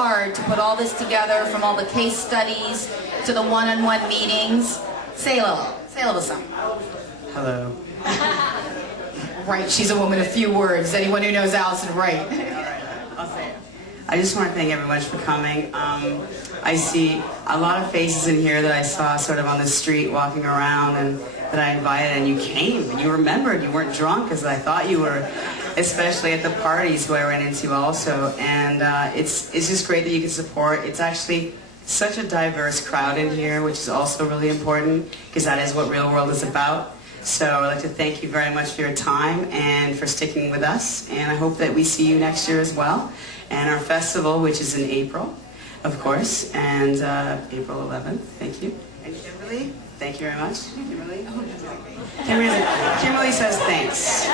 hard to put all this together, from all the case studies to the one-on-one meetings. Say a little something. Hello. Right, she's a woman of few words. Anyone who knows Allison, right. I'll say it. I just want to thank everyone for coming. I see a lot of faces in here that I saw sort of on the street walking around and that I invited, and you came and you remembered. You weren't drunk as I thought you were, especially at the parties who I ran into also. And it's just great that you can support. It's actually such a diverse crowd in here, which is also really important because that is what ReelWorld is about. So I'd like to thank you very much for your time and for sticking with us. And I hope that we see you next year as well. And our festival, which is in April, of course, and April 11th. Thank you. And Kimberly, thank you very much. Kimberly says thanks.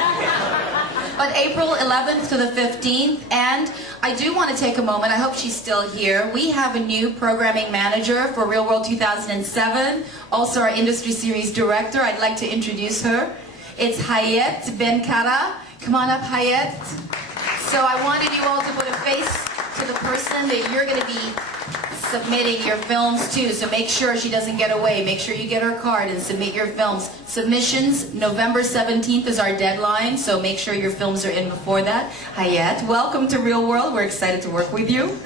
On April 11th to the 15th, and I do want to take a moment, I hope she's still here. We have a new programming manager for ReelWorld 2007, also our industry series director. I'd like to introduce her. It's Hayet Benkara. Come on up, Hayet. So I wanted you all to put a face to the person that you're going to be submitting your films to, so make sure she doesn't get away. Make sure you get her card and submit your films. Submissions, November 17th is our deadline, so make sure your films are in before that. Hayet, welcome to ReelWorld. We're excited to work with you.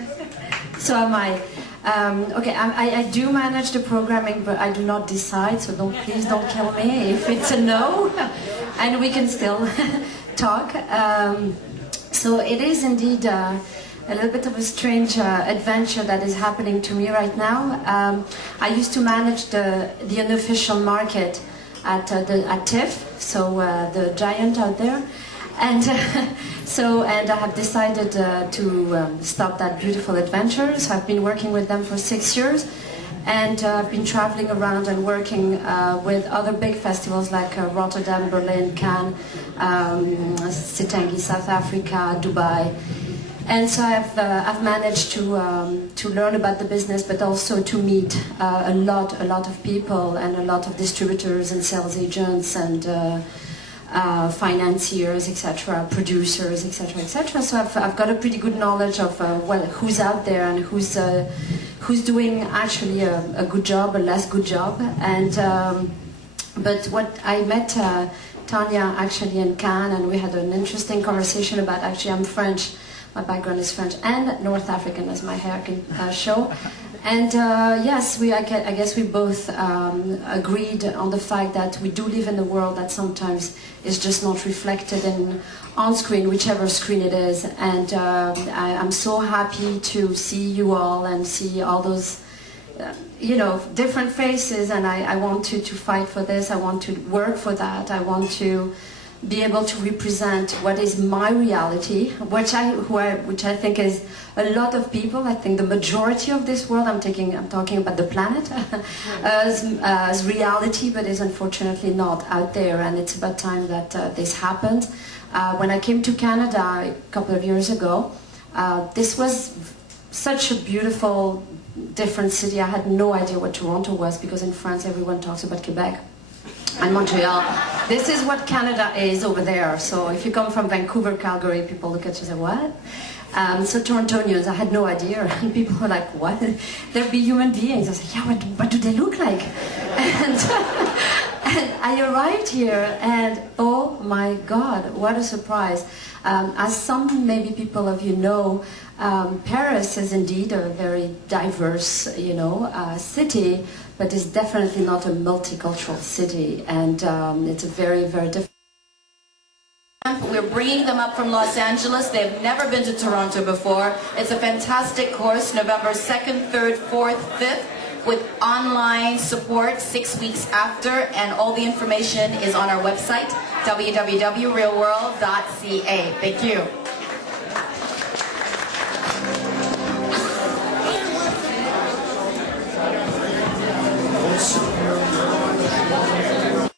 So am I. Okay, I do manage the programming, but I do not decide, so please don't kill me if it's a no, and we can still talk. So it is indeed a little bit of a strange adventure that is happening to me right now. I used to manage the unofficial market at TIFF, so the giant out there, and and I have decided to stop that beautiful adventure. So I've been working with them for 6 years, and I've been traveling around and working with other big festivals like Rotterdam, Berlin, Cannes, Sittangi, South Africa, Dubai. And so I've managed to learn about the business, but also to meet a lot of people and a lot of distributors and sales agents and financiers, etc., producers, etc., etc. So I've got a pretty good knowledge of who's out there and who's doing actually a good job, a less good job. And but what I met Tanya actually in Cannes, and we had an interesting conversation about, actually I'm French. My background is French and North African, as my hair can show. And yes, I guess we both agreed on the fact that we do live in a world that sometimes is just not reflected on screen, whichever screen it is. And I'm so happy to see you all and see all those, different faces. And I want to fight for this. I want to work for that. I want to be able to represent what is my reality, which I think is a lot of people. I think the majority of this world, I'm talking about the planet, as reality, but is unfortunately not out there. And it's about time that this happened. When I came to Canada a couple of years ago, this was such a beautiful, different city. I had no idea what Toronto was, because in France everyone talks about Quebec and Montreal. This is what Canada is over there. So if you come from Vancouver, Calgary, people look at you and say, what? So Torontonians, I had no idea. And people were like, what? There'd be human beings. I said, yeah, what do they look like? And I arrived here and oh my God, what a surprise. As some maybe people of you know, Paris is indeed a very diverse, city, but it's definitely not a multicultural city, and it's a very, very different. We're bringing them up from Los Angeles. They've never been to Toronto before. It's a fantastic course, November 2nd, 3rd, 4th, 5th, with online support 6 weeks after, and all the information is on our website, www.realworld.ca. Thank you.